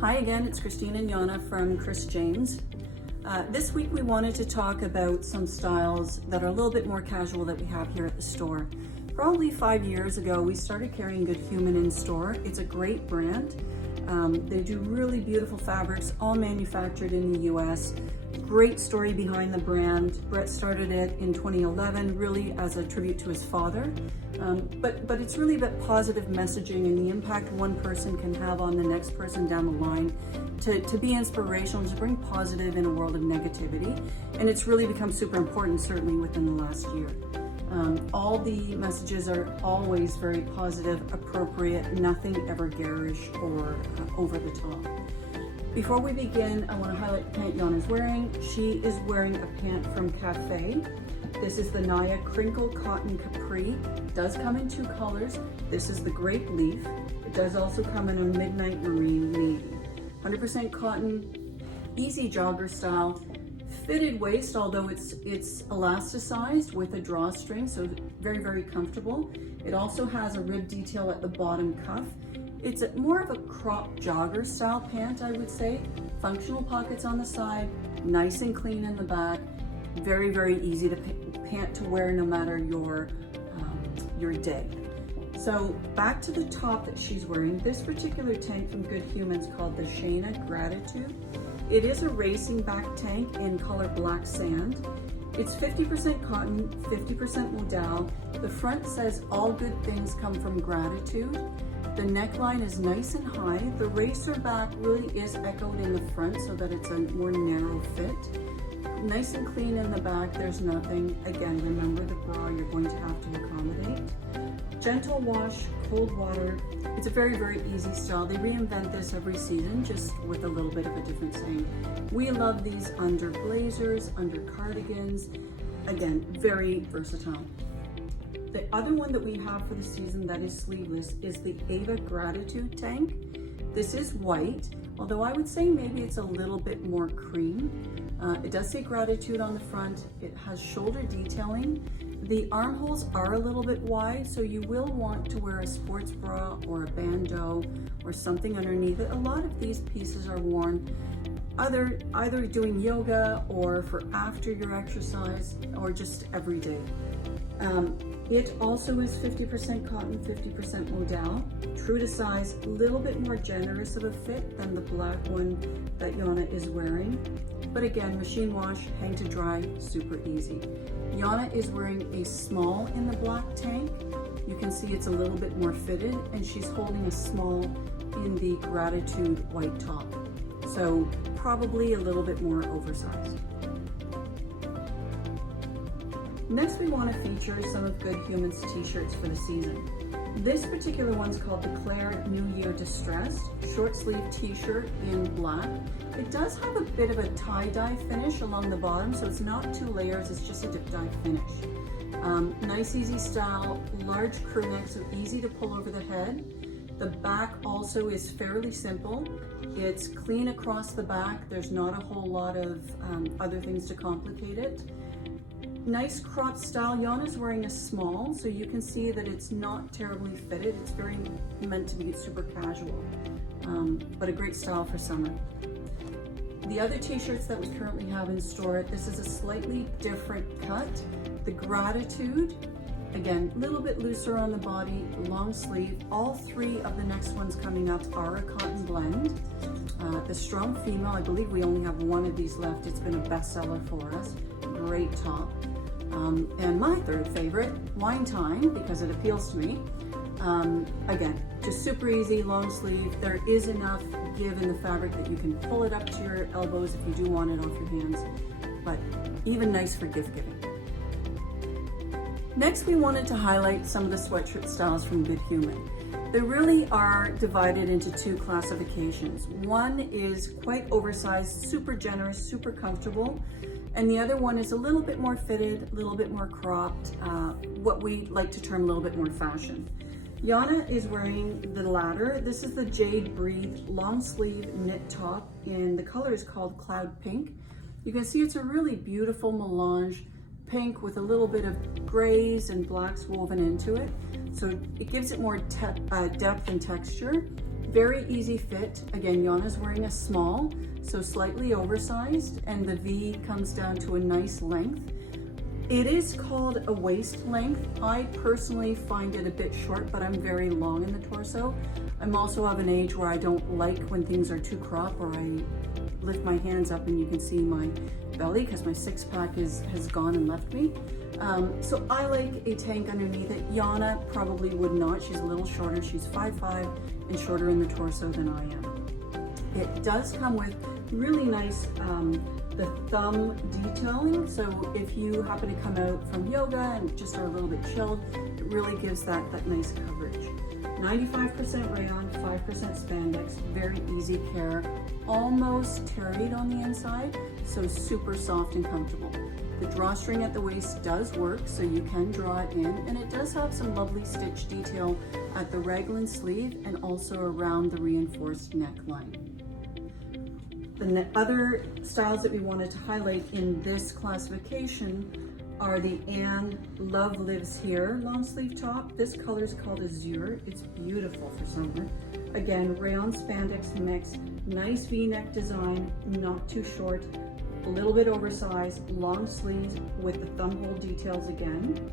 Hi again, it's Christine and Jana from Chris James. This week we wanted to talk about some styles that are a little bit more casual that we have here at the store. Probably 5 years ago, we started carrying Good Human in store. It's a great brand. They do really beautiful fabrics, all manufactured in the US. Great story behind the brand. Brett started it in 2011, really as a tribute to his father. But it's really about positive messaging and the impact one person can have on the next person down the line to be inspirational, to bring positive in a world of negativity. And it's really become super important, certainly within the last year. All the messages are always very positive, appropriate, nothing ever garish or over the top. Before we begin, I want to highlight the pant Jana's wearing. She is wearing a pant from Cafe. This is the Naya Crinkle Cotton Capri. It does come in 2 colors. This is the Grape Leaf. It does also come in a Midnight Marine Navy. 100% cotton, easy jogger style. Fitted waist, although it's elasticized with a drawstring, so very, very comfortable. It also has a rib detail at the bottom cuff. It's more of a crop jogger style pant, I would say. Functional pockets on the side, nice and clean in the back. Very, very easy to pant to wear no matter your day. So back to the top that she's wearing. This particular tank from Good Human's called the Shayna Gratitude. It is a racing back tank in color black sand. It's 50% cotton, 50% modal. The front says all good things come from gratitude. The neckline is nice and high. The racer back really is echoed in the front so that it's a more narrow fit. Nice and clean in the back, there's nothing. Again, remember the bra you're going to have to accommodate. Gentle wash, cold water. It's a very, very easy style. They reinvent this every season, just with a little bit of a different saying. We love these under blazers, under cardigans. Again, very versatile. The other one that we have for the season that is sleeveless is the Ava Gratitude tank. This is white, although I would say maybe it's a little bit more cream. It does say gratitude on the front. It has shoulder detailing. The armholes are a little bit wide, so you will want to wear a sports bra or a bandeau or something underneath it. A lot of these pieces are worn either doing yoga or for after your exercise or just every day. It also is 50% cotton, 50% modal. True to size, a little bit more generous of a fit than the black one that Jana is wearing. But again, machine wash, hang to dry, super easy. Jana is wearing a small in the black tank. You can see it's a little bit more fitted, and she's holding a small in the Gratitude white top. So probably a little bit more oversized. Next, we want to feature some of Good Human's t-shirts for the season. This particular one's called the Claire New Year Distressed, short sleeve t-shirt in black. It does have a bit of a tie-dye finish along the bottom, so it's not 2 layers, it's just a dip dye finish. Nice, easy style, large crew neck, so easy to pull over the head. The back also is fairly simple. It's clean across the back. There's not a whole lot of other things to complicate it. Nice crop style. Jana's wearing a small, so you can see that it's not terribly fitted. It's very meant to be super casual, but a great style for summer. The other t-shirts that we currently have in store, this is a slightly different cut. The Gratitude, again, a little bit looser on the body, long sleeve. All 3 of the next ones coming up are a cotton blend. The Strong Female, I believe we only have 1 of these left. It's been a bestseller for us. Great top. And my 3rd favorite, Wine Time, because it appeals to me. Again, just super easy, long sleeve. There is enough give in the fabric that you can pull it up to your elbows if you do want it off your hands, but even nice for gift giving. Next, we wanted to highlight some of the sweatshirt styles from Good Human. They really are divided into 2 classifications. One is quite oversized, super generous, super comfortable. And the other one is a little bit more fitted, a little bit more cropped, what we like to term a little bit more fashion. Jana is wearing the latter. This is the Jade Breathe long sleeve knit top, and the color is called Cloud Pink. You can see it's a really beautiful melange pink with a little bit of grays and blacks woven into it. So it gives it more depth and texture. Very easy fit. Again, Yana's wearing a small, so slightly oversized, and the V comes down to a nice length. It is called a waist length. I personally find it a bit short, but I'm very long in the torso. I'm also of an age where I don't like when things are too cropped, or I lift my hands up and you can see my belly because my six pack has gone and left me. So I like a tank underneath it. Yana probably would not. She's a little shorter. She's 5'5" and shorter in the torso than I am. It does come with really nice the thumb detailing. So if you happen to come out from yoga and just are a little bit chilled, it really gives that nice coverage. 95% rayon, 5% spandex, very easy care, almost terried on the inside, so super soft and comfortable. The drawstring at the waist does work, so you can draw it in, and it does have some lovely stitch detail at the raglan sleeve and also around the reinforced neckline. The other styles that we wanted to highlight in this classification are the Anne Love Lives Here long sleeve top. This color is called Azure. It's beautiful for summer. Again, rayon spandex mix, nice V-neck design, not too short, a little bit oversized, long sleeves with the thumb hole details again.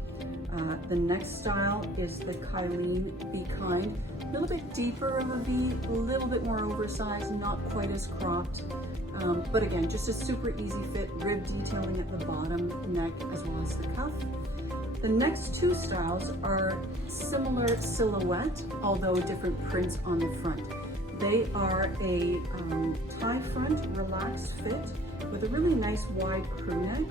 The next style is the Kylene Be Kind. A little bit deeper of a V, a little bit more oversized, not quite as cropped. But again, just a super easy fit, rib detailing at the bottom, neck, as well as the cuff. The next two styles are similar silhouette, although different prints on the front. They are a tie front, relaxed fit with a really nice wide crew neck,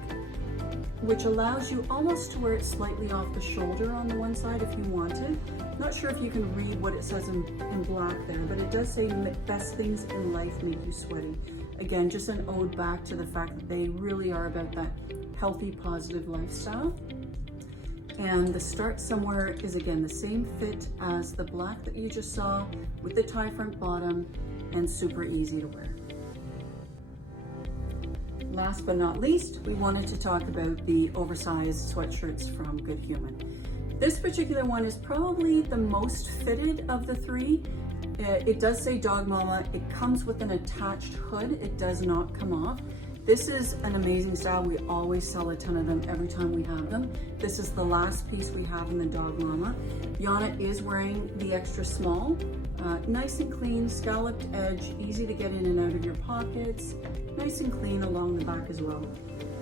which allows you almost to wear it slightly off the shoulder on the one side if you wanted. Not sure if you can read what it says in black there, but it does say best things in life make you sweaty. Again, just an ode back to the fact that they really are about that healthy, positive lifestyle. And the Start Somewhere is again the same fit as the black that you just saw with the tie front bottom and super easy to wear. Last but not least, we wanted to talk about the oversized sweatshirts from Good Human. This particular one is probably the most fitted of the three. It does say Dog Mama. It comes with an attached hood. It does not come off. This is an amazing style. We always sell a ton of them every time we have them. This is the last piece we have in the Dog Mama. Yana is wearing the extra small. Nice and clean, scalloped edge, easy to get in and out of your pockets. Nice and clean along the back as well.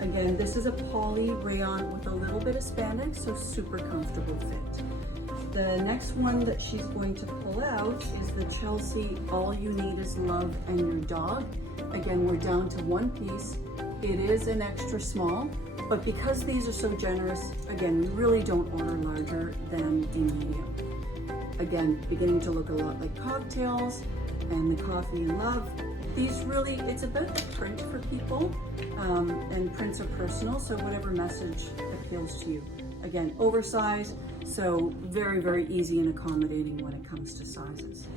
Again, this is a poly rayon with a little bit of spandex, so super comfortable fit. The next one that she's going to pull out is the Chelsea All You Need Is Love and Your Dog. Again, we're down to one piece. It is an extra small, but because these are so generous, again, we really don't order larger than a medium. Again, beginning to look a lot like cocktails and the Coffee and Love. These really, it's about the print for people, and prints are personal, so whatever message appeals to you. Again, oversized, so very, very easy and accommodating when it comes to sizes.